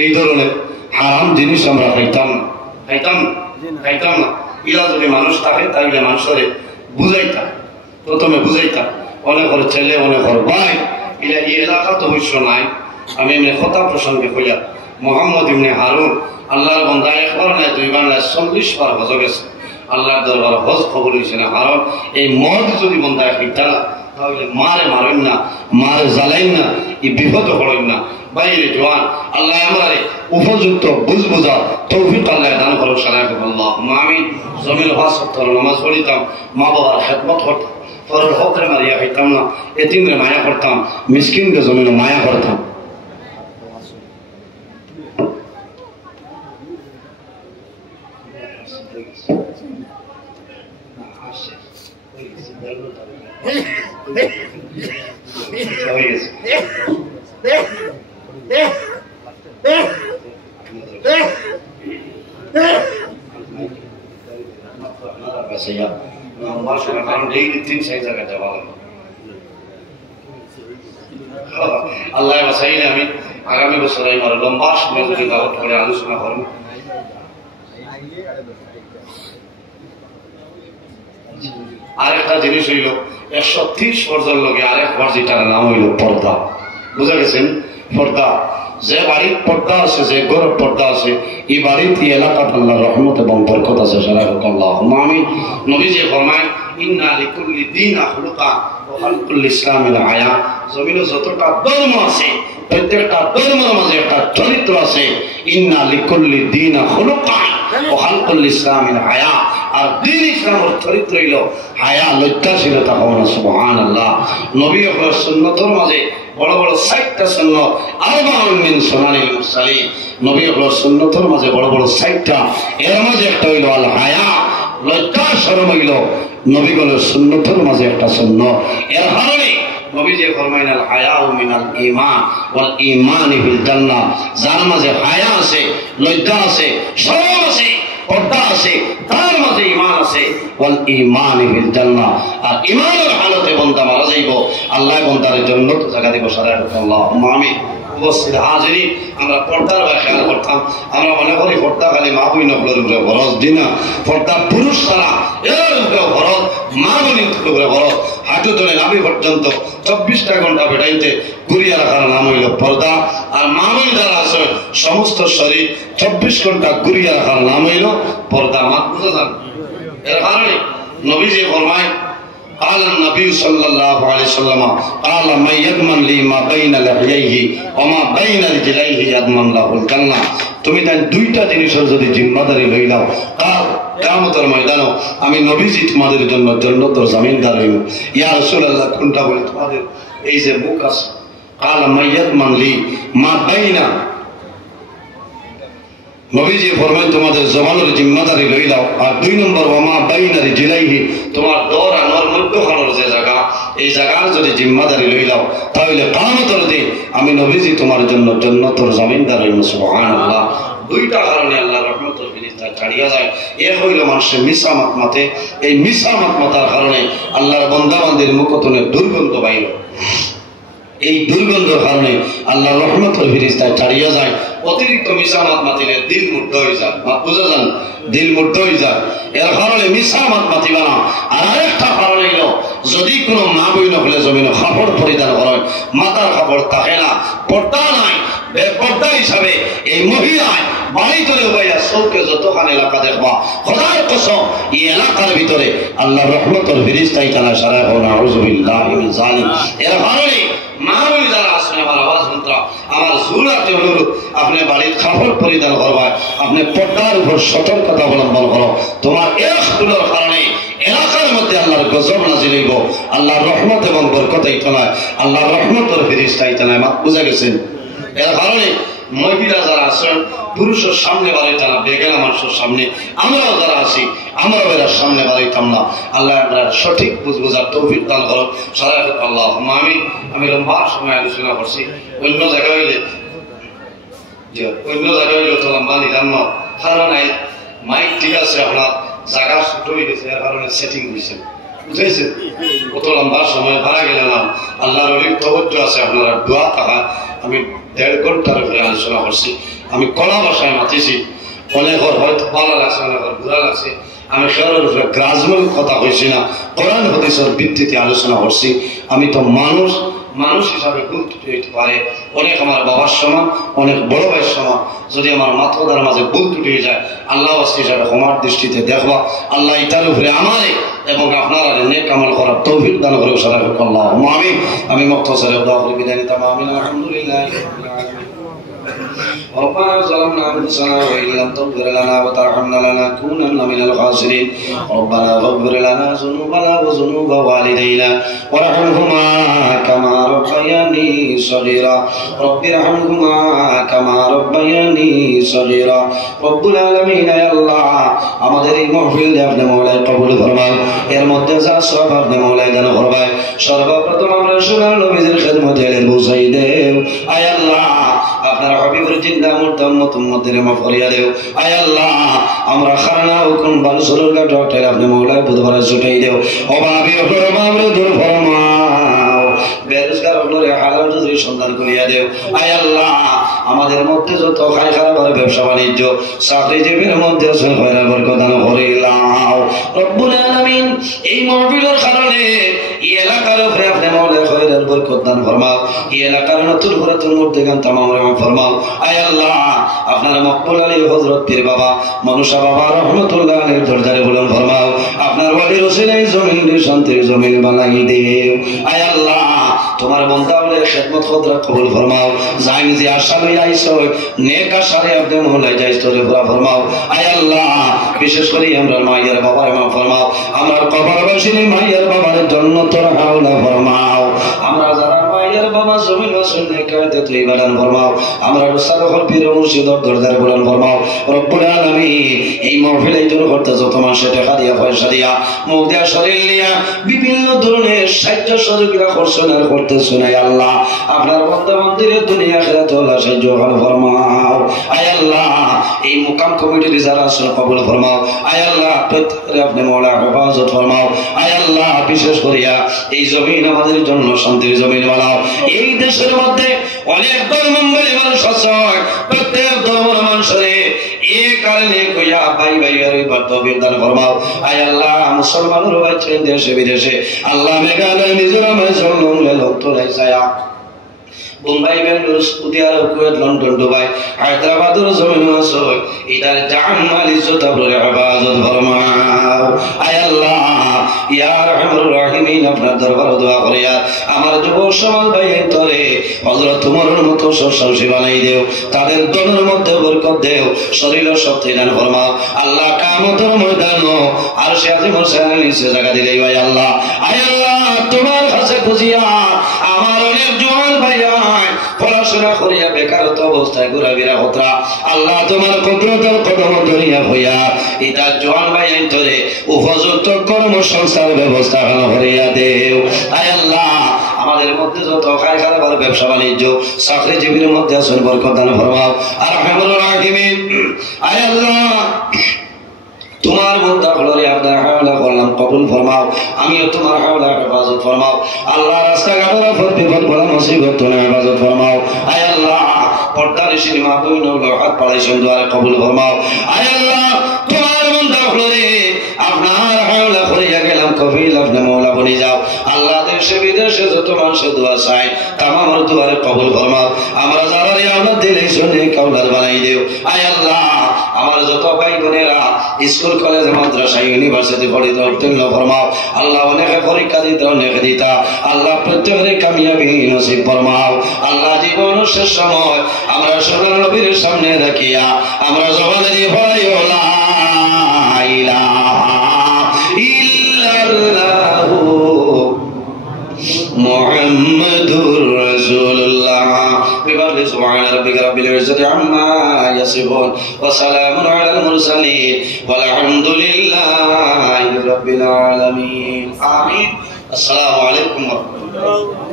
এই ধরনের হারাম জিনিস আমরা খাইতাম না। ইলা যদি মানুষ থাকে তাইলে মানুষের বুঝাইতাম, প্রথমে বুঝাইতাম অনেক ছেলে অনেক ভাই ইলা এই এলাকা তো অবশ্য নাই। আমি এমনি কথা প্রসঙ্গে কইয়া মোহাম্মদ ইবনে হারুন আল্লাহর বান্দা একবার নাই দুইবার নাই 40 বার হজ গেছে, আল্লাহর দরবার হজ কবুল হয়েছে না। কারণ এই মদ যদি বন্ধা খাইতা না তাহলে মারেন না, মারে জ্বালাইন না, এই বিপদ করেন না। বাইরে জোয়ান আল্লাহ আমারে উপযুক্ত বুঝা তৌফিক আল্লাহ দান করো। সারা আল্লাহুম্মা আমিন। জমির হজ সত্তর নামাজ পড়িতাম, মা বাবার খেদমত করতাম, পরের হকরে মারিয়া খাইতাম না, এতিমরে মায়া করতাম, মিসকিনকে জমিনে মায়া করতাম। আল্লাহ বাসাইলে আমি আগামী বছর আমার লম্বা সময় যদি দাওয়াত করে আলোচনা করবো। আরেকটা জিনিস হইল 130 বছর লগে আরেক যেটার নাম হইল পর্দা। বুঝা গেছেন? পর্দা যে বাড়ির পর্দা আছে, যে ঘরের পর্দা আছে, এই বাড়িতে এলাকাত আল্লাহর রহমত এবং বরকত আছে। আল্লাহুম্মা আমিন। নবীজি ফরমায় ইন্না লিকুল্লি দীনা খুলুকা ওয়া খালকুল ইসলামিল হায়া। জমিনে যতটা ধর্ম আছে প্রত্যেকটা ধর্মের মাঝে একটা চরিত্র আছে। ইন্না লিকুল্লি দীনা খুলুকা ওয়া খালকুল ইসলামিল হায়া। আর দ্বীন ইসলামের চরিত্র হইল হায়া, লজ্জাশীলতা হওয়া। সুবহানাল্লাহ। নবী হওয়ার সুন্নতের মাঝে বড় বড় 60টা সুন্নত, আরবাউন মিন সুনানিল মুরসালিন। নবী হওয়ার সুন্নতের মাঝে বড় বড় 60টা, এর মাঝে একটা হইল আল হায়া, লজ্জা শরম হইল নবীগণের সুন্নতের মাঝে একটা সুন্নত। এর কারণে নবীজি ফরমাইন আল হায়াউ মিনাল ঈমান ওয়াল ঈমানু বিল জান্নাহ। যার মাঝে হায়া আছে, লজ্জা আছে, শরম আছে, পর্দা আছে, তার মাঝে ঈমান আছে। ওয়াল ঈমানু বিল জান্নাহ। আর ঈমানের হালতে বান্দা মারা যাইব, আল্লাহ বান্দার জান্নাত জায়গা দিব। সারা আল্লাহুম্মা আমিন। উপস্থিত হাজিরিন, আমরা পর্দার খেয়াল করতাম। আমরা মনে করি পর্দা খালি মা বই নকলের উপরে খরচ দিই না, পর্দা পুরুষ ছাড়া এর উপরে খরচ, মা বনির উপরে খরচ। হাঁটু ধরে নাভি পর্যন্ত 24টা ঘন্টা বেড়াইতে ঘুরিয়ে রাখার নাম হইল পর্দা। আর মা বই যারা আছে সমস্ত শরীর 24 ঘন্টা ঘুরিয়ে রাখার নাম হইল পর্দা। মা বুঝে যান। এর কারণে নবীজি ফরমায় قال النبي صلى الله عليه وسلم قال من يضمن لي ما بين لحييه وما بين رجليه يضمن له الجنة। তুমি তাই দুইটা জিনিসের যদি জিম্মাদারি লইলাও, কাল কিয়ামতের ময়দানে আমি নবীজি তোমাদের জন্য জান্নাতের জামিনদার হইব। ইয়া রাসূলুল্লাহ, কোনটা বলি তোমাদের? এই যে মুখ আছে, قال من يضمن لي ما بين, নবীজি ফরমান তোমাদের জবানের জিম্মাদারি লইলাও। আর 2 নম্বর ওয়ামা বাইনা রিজলাইহি, তোমার দর আনোর মধ্যখানের যে জায়গা, এই জায়গার যদি জিম্মাদারি লইলাও তাহলে কিয়ামতের দিন আমি নবীজি তোমার জন্য জান্নাতের জামিনদার হইব। সুবহানাল্লাহ। দুইটা কারণে আল্লাহর রহমতের বিনিতা ছাড়িয়া যায়। এক হইল মানুষের মিছা মত মাতে, এই মিছা মত মাতার কারণে আল্লাহর বান্দা বান্দির মুখতনে দুর্গন্ধ বাইর। এই দুর্গন্ধের কারণে আল্লাহর রহমতের ফেরেশতা ছাড়িয়া যায়। অতিরিক্ত মিছা মত মাতিলে দিল মুগ্ধ হয়ে যায়। বুঝা যান? দিল মুগ্ধ হয়ে যায়। এর কারণে মিছা মত মাতিবা না। আর আরেকটা কারণ হইল, যদি কোনো মা বই নকলে জমিনে কাপড় পরিধান করে, মাথার কাপড় থাকে না, পর্দা নাই, বেপর্দা হিসাবে এই মহিলায় বাড়ি ধরে উপাইয়া চৌকে যতখানি এলাকা দেখবা, খোদার কসম এই এলাকার ভিতরে আল্লাহর রহমতের ফেরেশতা ইতালা সারা হও না। আউযুবিল্লাহি মিন যালিম। এর কারণে মা বই যারা আসেন আমার আওয়াজ মন্ত্র, আমার জোরাতে অনুরোধ, আপনি বাড়ির কাপড় পরিধান করবা, আপনি পর্দার উপর সতর্কতা অবলম্বন করো। তোমার এখগুলোর কারণে এলাকার মধ্যে আল্লাহর গজব নাজিল হইব, আল্লাহর রহমত এবং বরকত ইতলায়, আল্লাহর রহমতের ফেরেশতা ইতলায়। বুঝা গেছেন? এর কারণে মহিলা যারা আছেন পুরুষের সামনে বাড়াইতাম না, বেগানা মানুষের সামনে আমরাও যারা আছি আমরাও এর সামনে বাড়াইতাম না। আল্লাহ আমরা সঠিক বুঝার তৌফিক দান করো। সারা আল্লাহুম্মা আমিন। আমি লম্বা সময় আলোচনা করছি, অন্য জায়গায় হইলে তো লম্বা নিলাম না, কারণ মাইক ঠিক আছে, আপনার জায়গা ছোট হয়ে গেছে, এর কারণে সেটিং হয়েছে। বুঝেছে? কত লম্বা সময় ভাড়া গেলাম। আল্লাহর অনেক তবজ্জো আছে, আপনারা দোয়া থাকা। আমি 1.5 ঘন্টার উপরে আলোচনা করছি। আমি কলা ভাষায় মাতিছি, অনেকের হয়তো ভালো লাগছে, অনেকের বুড়া লাগছে। আমি শহরের উপরে গ্রাজমূল কথা কইছি না, কোরআন হাদিসের ভিত্তিতে আলোচনা করছি। আমি তো মানুষ হিসাবে ভুল ত্রুটি হইতে পারে। অনেক আমার বাবার সমান, অনেক বড় ভাইয়ের সমান। যদি আমার মাথার মাঝে ভুল ত্রুটি হয়ে যায়, আল্লাহ হিসাবে ক্ষমার দৃষ্টিতে দেখবা। আল্লাহ ইটার উপরে আমারে এবং আপনারা নেক আমল করার তৌফিক দান করে সারা আল্লাহ আমি মুক্তসারে দোয়া করে বিদায় নিতাম। আমিন। আলহামদুলিল্লাহ ربنا ظلمنا أنفسنا وإن لم تغفر لنا وترحمنا لنكونن من الخاسرين ربنا فاغفر لنا ذنوبنا وذنوب والدينا وارحمهما كما ربياني صغيرا رب ارحمهما كما ربياني صغيرا رب العالمين يا الله আমাদের এই মাহফিল আপনি মওলা কবুল ফরমান। এর মধ্যে যা সওয়াব আপনি মওলা দান করবেন। সর্বপ্রথম আমরা সোনার নবীর খিদমতে এলেন বুঝাই দেও। আয় আল্লাহ আপনার হাবিবের জিন্দা মুর্দা উম্মতের মাফ করিয়া দেও। আয় আল্লাহ আমরা খানা হুকুম বালসুরুল ডক্টর আপনি মওলা বুধবার ছুটাই দেও। অভাবী অভাবরে দূর ফরমাও। বেরোজগার হলরে হালাল রুজি সন্ধান করিয়া দেও। আয় আল্লাহ আমাদের মধ্যে যত খাই খারাপের ব্যবসা বাণিজ্য চাকরিজীবীর মধ্যে খয়রার বরকত দান করিলাও। রব্বুল আলামিন এই মাহফিলের কারণে এই এলাকার উপরে আপনি মওলা খয়রার বরকত দান ফরমাও। এই এলাকার নতুন পুরাতন মুর্দেগান তামাম রহম ফরমাও। আয় আল্লাহ আপনার মকবুল আলী হযরত পীর বাবা মনুষা বাবা রহমাতুল্লাহ আলাইহির দরজারে বুলন্দ ফরমাও। আপনার ওয়ালির ওসিলায় জমিন শান্তির জমিন বানাই দেও। আয় আল্লাহ তোমার বান্দা বলে খিদমত খদরা কবুল ফরমাও। যাই যে আশা লই আইছো নেক আশারে আপনি মওলা যাইস্তরে পুরা ফরমাও। আয় আল্লাহ বিশেষ করে আমরা মায়ের বাবার মাফ ফরমাও। আমরা কবরবাসীর মায়ের বাবার জান্নাতুল আলা ফরমাও। আমরা যারা মায়ের বাবা জমিন ওয়াসনে কায়তে তুই বাদান ফরমাও। আমরা রসারহল পীর মুর্শিদর দরজারে বুলন্দ ফরমাও। রব্বুল আলামিন এই মাহফিলে দূর করতে যত মাসে টাকা দিয়া পয়সা দিয়া মুখ দিয়া শরীর দিয়া বিভিন্ন ধরনের সাহায্য সহযোগিতা করছেন আর করতে শোনাই আল্লাহ আপনার বান্দা বান্দির দুনিয়া আখিরাতে আল্লাহ সাহায্য ফরমাও। আয় আল্লাহ এই মুকাম কমিটির যারা আছেন কবুল ফরমাও। আয় আল্লাহ প্রত্যেকের আপনি মওলা হেফাজত ফরমাও। আয় আল্লাহ বিশেষ করিয়া এই জমিন আমাদের জন্য শান্তির জমিন বানাও। এই দেশের মধ্যে অনেক ধর্মাবলম্বী মানুষ আছে, প্রত্যেক ধর্মের মানুষের এই কারণে কইয়া ভাই ভাইয়ের তৌফিক দান ফরমাও। আয় আল্লাহ মুসলমানের বাচ্চা দেশে বিদেশে আল্লাহ মেঘালয় মিজোরামে জন্মে লক্তরাই ছায়া Bombay Bengaluru Saudi Arab Kuwait London Dubai হায়দ্রাবাদের জমিন আছে এটার জান মাল ইজ্জত আপনার হেফাজত ফরমাও। আয় আল্লাহ ইয়া রহমানুর রহিমিন আপনার দরবারে দোয়া করিয়া আমার যুব সমাজ ভাই তরে হযরত উমরের মতো সরসাংসী বানাই দেও। তাদের দলের মধ্যে বরকত দেও, শরীর ও শক্তি দান ফরমাও। আল্লাহ কিয়ামতের ময়দানে আরশে আজিমের সামনে নিচে জায়গা দিলেই ভাই আল্লাহ। আয় আল্লাহ তোমার কাছে খুঁজিয়া আমার অনেক জওয়ান ভাই পড়াশোনা করিয়া বেকারত্ব অবস্থায় ঘোরাফেরা হতরা আল্লাহ তোমার কুদরতের কদম ধরিয়া হইয়া এটা জওয়ান ভাই ধরে উপযুক্ত কর্মসংস্থান ব্যবস্থা করিয়া দেও। আয় আল্লাহ আমাদের মধ্যে যত খাই খারাপ ব্যবসা বাণিজ্য চাকরিজীবীর মধ্যে আছেন বরকত দান ফরমাও। আর রহমানুর রাহিমিন আয় আল্লাহ তোমার বান্দা হলরে আপনার হাওলা করলাম কবুল ফরমাও। আমিও তোমার হাওলা হেফাজত ফরমাও। আল্লাহ রাস্তাঘাটের উপর বিপদ পড়া মুসিবত তুমি হেফাজত ফরমাও। আয় আল্লাহ পর্দার সিনেমা বইন হাত পাড়াইছেন দুয়ারে কবুল ফরমাও। আয় আল্লাহ তোমার বান্দা হলরে আপনার হাওলা করিয়া গেলাম কবিল আপনি মওলা বনে যাও। আল্লাহ দেশে বিদেশে যত মানুষের দোয়া চাই তামামের দুয়ারে কবুল ফরমাও। আমরা যারা আমরা দিলে শুনে কাউলার বানাই দেও। আয় আল্লাহ আমার যত ভাই বোনেরা স্কুল কলেজ মাদ্রাসা ইউনিভার্সিটি পড়িতে উত্তীর্ণ ফরমাও। আল্লাহ অনেকে পরীক্ষা দিতে অনেকে দিতা আল্লাহ প্রত্যেকের কামিয়াবি নসিব ফরমাও। আল্লাহ জীবন শেষ সময় আমরা সোনার নবীর সামনে রাখিয়া আমরা জবান দিয়ে পড়াই লা ইলাহা ইল্লাল্লাহু মুহাম্মাদুর রাসূলুল্লাহ। سبحان ربك رب العزة عما يصفون وسلام على المرسلين والحمد لله رب العالمين آمين. السلام عليكم ورحمة الله.